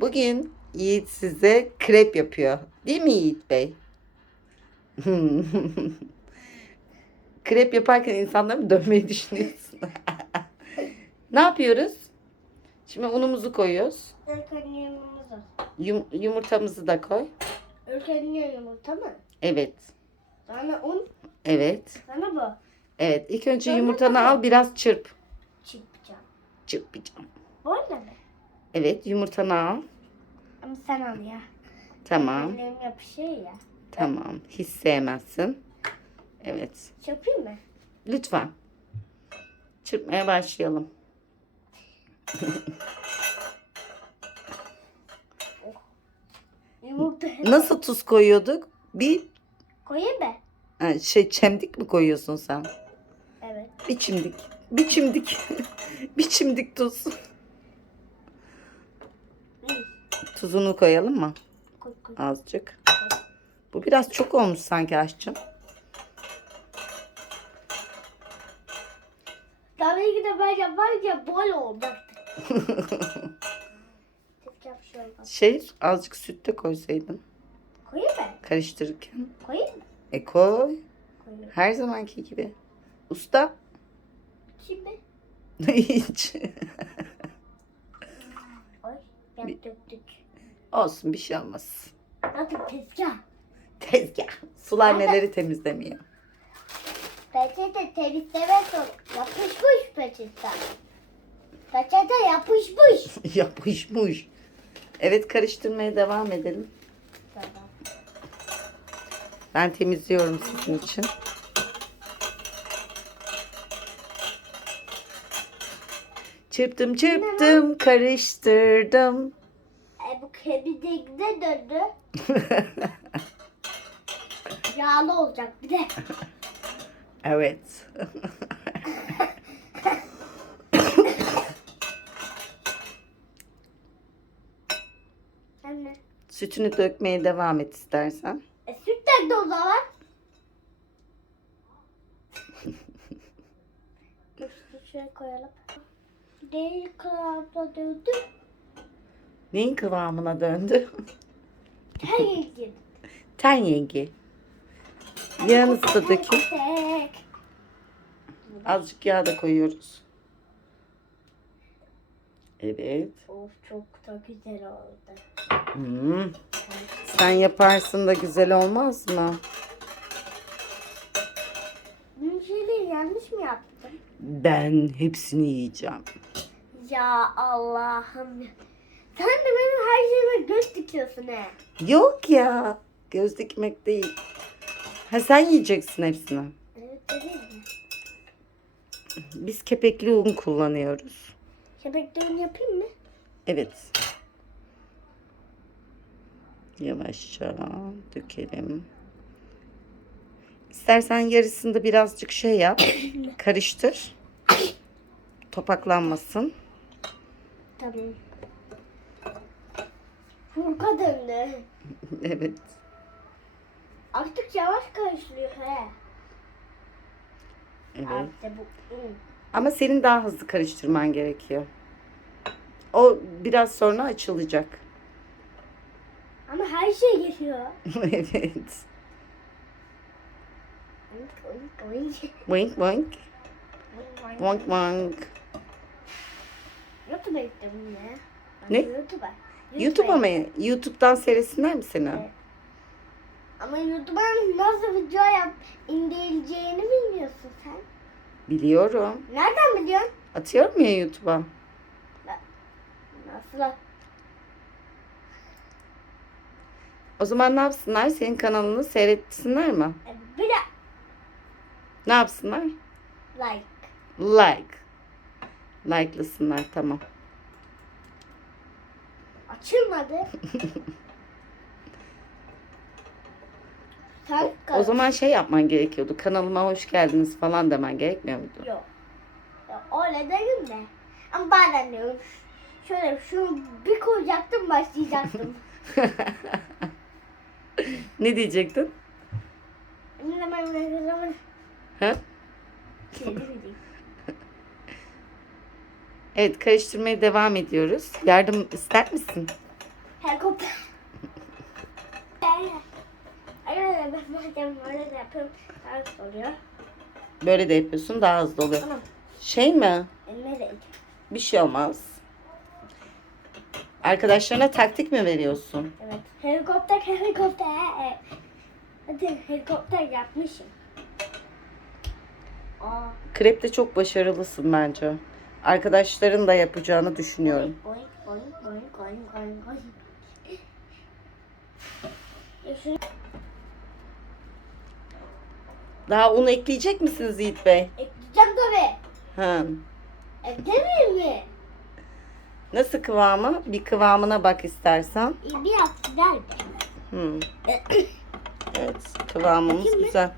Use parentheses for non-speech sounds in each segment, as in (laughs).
Bugün Yiğit size krep yapıyor. Değil mi Yiğit Bey? (laughs) krep yaparken insanları mı dövmeyi düşünüyorsun? (laughs) ne yapıyoruz? Şimdi unumuzu koyuyoruz. Yum- yumurtamızı da koy. Ülkenin yumurta mı? Evet. Sonra un, Evet. sonra bu. Evet. İlk önce Sonra yumurtanı al biraz çırp. Çırpacağım. Çırpacağım. Böyle mi? Evet yumurtanı al. Ama sen al ya. Tamam. Ellerim yapışıyor ya. Tamam. Hiç sevmezsin. Evet. Çırpayım mı? Lütfen. Çırpmaya başlayalım. Yumurta. Nasıl tuz koyuyorduk? Bir Koyayım mı? ha, şey çemdik mi koyuyorsun sen? Evet. Bir çimdik. Bir çimdik. (laughs) bir çimdik tuz. Tuzunu koyalım mı? Koy koy. Azıcık. Bu biraz çok olmuş sanki aşçım. Tabii ki de ben yaparken böyle olacaktı. Şey azıcık süt de koysaydın Koyayım mı? karıştırırken. Koyayım mı? E koy. Koyayım. Her zamanki gibi. Usta. Şimdi. (laughs) Hiç. Oy. Ben döktük. Olsun bir şey olmaz. Hadi tezgah. Tezgah. Sular neleri temizlemiyor. Peçete temizleme sor. Yapışmış peçete. Peçete yapışmış. (laughs) Yapışmış. Evet karıştırmaya devam edelim. Tamam. Ben temizliyorum sizin için. Çırptım çırptım karıştırdım. E bu kemikte döndü. (laughs) Yağlı olacak bir de. evet. Anne. Sütünü dökmeye devam et istersen. E süt döndü o zaman. (laughs) Şuraya koyalım. Değil kıvamda döndü. Neyin kıvamına döndü? Her yedim. Ten yengi. Yağınızı da dökün. Azıcık yağ da koyuyoruz. Evet. Of çok da güzel oldu. Hmm. Sen yaparsın da güzel olmaz mı? Bir şeyleri yanlış mı yaptım? Ben hepsini yiyeceğim. Ya Allah'ım. Sen de benim her şeyime göz dikiyorsun he. Yok ya. Göz dikmek değil. Ha sen yiyeceksin hepsini. Evet dedim mi? Biz kepekli un kullanıyoruz. Köpeklerini yapayım mı? Evet. Yavaşça dökelim. İstersen yarısında birazcık şey yap. (coughs) karıştır. Topaklanmasın. Tamam. Furka döndü. (laughs) evet. Artık yavaş karışlıyor he. Evet. Artık bu. Ama senin daha hızlı karıştırman gerekiyor. O biraz sonra açılacak. Ama her şey geliyor. (laughs) evet. Oink, oink, oink. Wink wink. Wink wink. YouTube'a gittim ne? Ne? YouTube'a. YouTube'a mı? YouTube'dan seyretsinler mi seni? Evet. Ama YouTube'a nasıl video yap indireceğini bilmiyorsun sen. Biliyorum. Nereden biliyorsun? Atıyorum ya YouTube'a. Nasıl? O zaman ne yapsınlar? Senin kanalını seyretsinler mi? E, Bir de Ne yapsınlar? like. Like. Like'lasınlar tamam. Açılmadı. (laughs) sen O zaman şey yapman gerekiyordu. Kanalıma hoş geldiniz falan demen gerekmiyor muydu? Yok. Ya, öyle dedim de. Ama bazen diyorum. Şöyle şunu bir koyacaktım başlayacaktım. (laughs) ne diyecektin? Ne zaman ne zaman Ha? şey diyeyim. Evet karıştırmaya devam ediyoruz. Yardım ister misin? Helikopter. Böyle de yapıyorsun daha hızlı oluyor. Tamam. Şey mi? Bir şey olmaz. Arkadaşlarına taktik mi veriyorsun? Evet. Helikopter helikopter. Hadi helikopter yapmışım. Aa. Krepte çok başarılısın bence. Arkadaşların da yapacağını düşünüyorum. Daha un ekleyecek misiniz Yiğit Bey? ekleyeceğim tabii. Ha. Eklemeyeyim mi? Nasıl kıvamı? Bir kıvamına bak istersen. İyi bir yap güzel be. Hmm. Evet, kıvamımız güzel.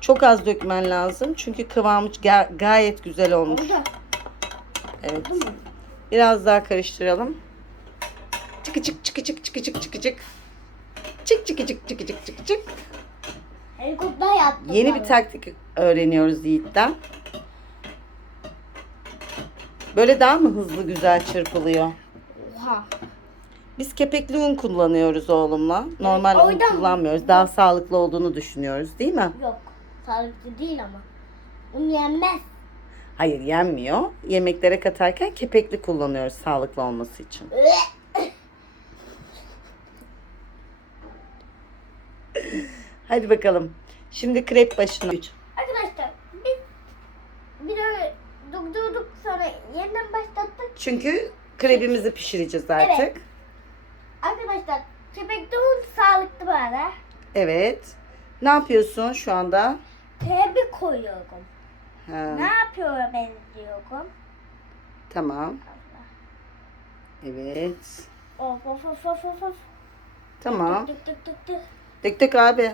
Çok az dökmen lazım çünkü kıvamı ga- gayet güzel olmuş. Oldu. Evet. Biraz daha karıştıralım. Çıkı çık çıkı çık çıkı çık çıkı çık. Çık çıkı çık çıkı çık çıkı çık. Helikopter yaptım. Yeni bir taktik öğreniyoruz Yiğit'ten. Böyle daha mı hızlı güzel çırpılıyor? Oha. Biz kepekli un kullanıyoruz oğlumla. Normal un Oradan mı? kullanmıyoruz. Daha sağlıklı olduğunu düşünüyoruz değil mi? Yok. Sağlıklı değil ama. Bunu yenmez. Hayır yenmiyor. Yemeklere katarken kepekli kullanıyoruz sağlıklı olması için. Hadi bakalım. Şimdi krep başına. Arkadaşlar biz bir durdurduk sonra yeniden başlattık. Çünkü krebimizi pişireceğiz artık. Evet. Arkadaşlar kepekli un sağlıklı arada. Evet. Ne yapıyorsun şu anda? Krebi koyuyorum. Ha, Ne yapıyor ben diyorum. tamam. Evet. Of of of of of. Tamam. Tık tık tık tık. Dök dök abi.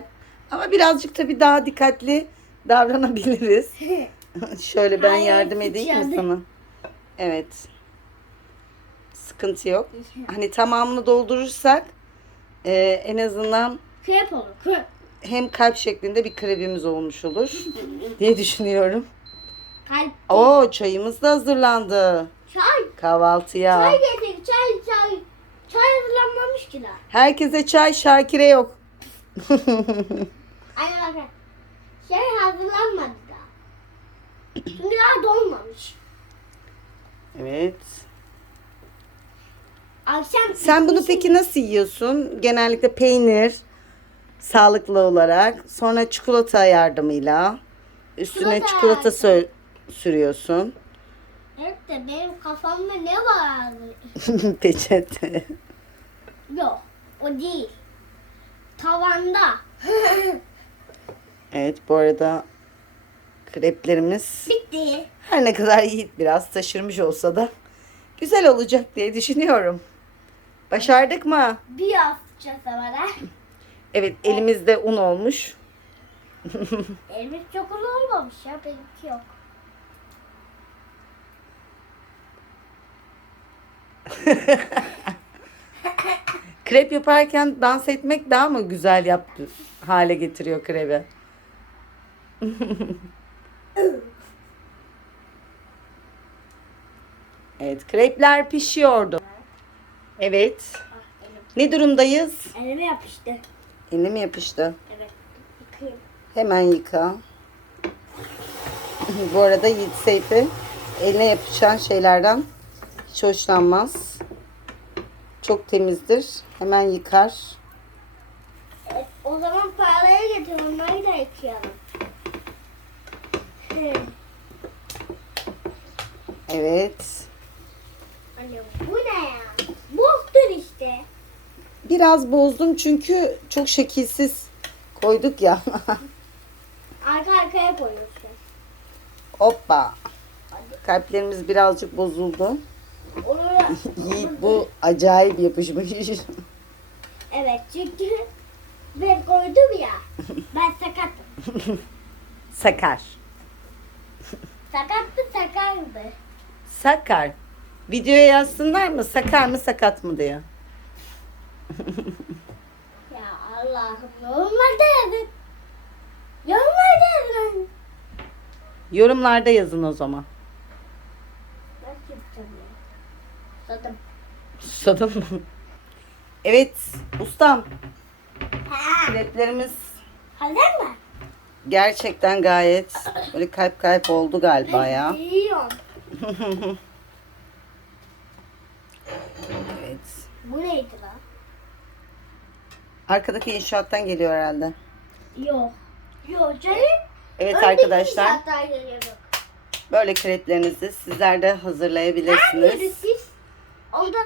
Ama birazcık tabii daha dikkatli davranabiliriz. (laughs) Şöyle ben yardım edeyim mi sana? Evet. Sıkıntı yok. (laughs) Hani tamamını doldurursak e, en azından Krep olur. Krep. hem kalp şeklinde bir krebimiz olmuş olur diye düşünüyorum. Kalp. Oo çayımız da hazırlandı. Çay. Kahvaltıya. Çay getir. Çay çay. Çay hazırlanmamış ki daha. Herkese çay, Şakir'e yok. Anne bakın. Şey hazırlanmadı daha. Çünkü daha dolmamış. evet. Akşam Sen bunu peki nasıl yiyorsun? Genellikle peynir, sağlıklı olarak. Sonra çikolata yardımıyla. Üstüne Çikolata çikolata sö- sürüyorsun. Evet de benim kafamda ne var? (laughs) Peçete. Yok. O değil. Tavanda. (laughs) Evet bu arada kreplerimiz Bitti. her ne kadar Yiğit biraz taşırmış olsa da güzel olacak diye düşünüyorum. Başardık mı? Bir hafta sonra. Evet elimizde un olmuş. (laughs) Elimiz çok uzun olmamış ya. Benimki yok. (laughs) Krep yaparken dans etmek daha mı güzel yap hale getiriyor krebi? (laughs) evet, krepler pişiyordu. Evet. Ne durumdayız? Elime yapıştı. Eline mi yapıştı? Evet. Yıkayayım. Hemen yıka. (laughs) Bu arada Yiğit Seyfi eline yapışan şeylerden hiç hoşlanmaz. Çok temizdir. Hemen yıkar. Evet, o zaman paraları getir. Onları da yıkayalım. Evet. Anne bu ne ya? Bozdun işte. Biraz bozdum çünkü çok şekilsiz koyduk ya. (laughs) Arka arkaya koyuyorsun. Hoppa. Kalplerimiz birazcık bozuldu. Yiğit bu acayip yapışmış. Evet çünkü ben koydum ya. Ben sakatım. Sakar. Sakattı sakardı. Sakar. Videoya yazsınlar mı? Sakar mı sakat mı diye. Ya Allah'ım yorumlarda yazın. Yorumlarda yazın. Yorumlarda yazın o zaman. Susadım mı? (laughs) Evet ustam Ha. kreplerimiz Hazır mı? gerçekten gayet böyle kalp kalp oldu galiba ya. Yiyorum. (laughs) Evet. Bu neydi lan? Arkadaki inşaattan geliyor herhalde. Yok. Yok canım. Evet Öndeki arkadaşlar böyle kreplerinizi sizler de hazırlayabilirsiniz. Orada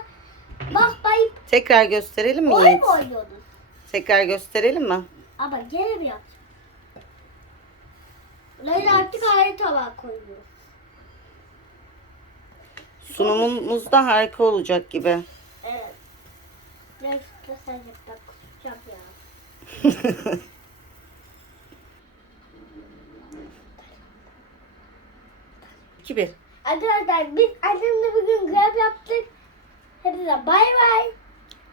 bak bayıp Tekrar gösterelim mi oyun Yiğit? mu oynuyordunuz? Tekrar gösterelim mi? Ama gene mi yapacağım? Lan artık ayrı tabağa koyuyoruz. Sunumumuz da harika olacak gibi. Evet. Biraz da sen yap ben kusacağım ya. (laughs) 2-1. Arkadaşlar biz annemle bugün grab yaptık. Hepinize bay bay.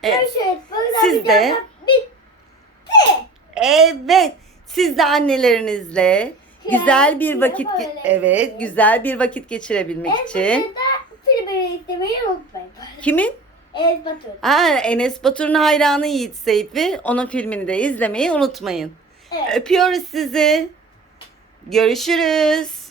Evet. Görüşürüz. Bugün Siz de- Bitti. Evet. Siz de annelerinizle güzel bir vakit ge- evet, güzel bir vakit geçirebilmek En için. filmi izlemeyi unutmayın. Kimin? Evet Batur. Ha, Enes Batur'un hayranı Yiğit Seyfi. Onun filmini de izlemeyi unutmayın. Evet. Öpüyoruz sizi. Görüşürüz.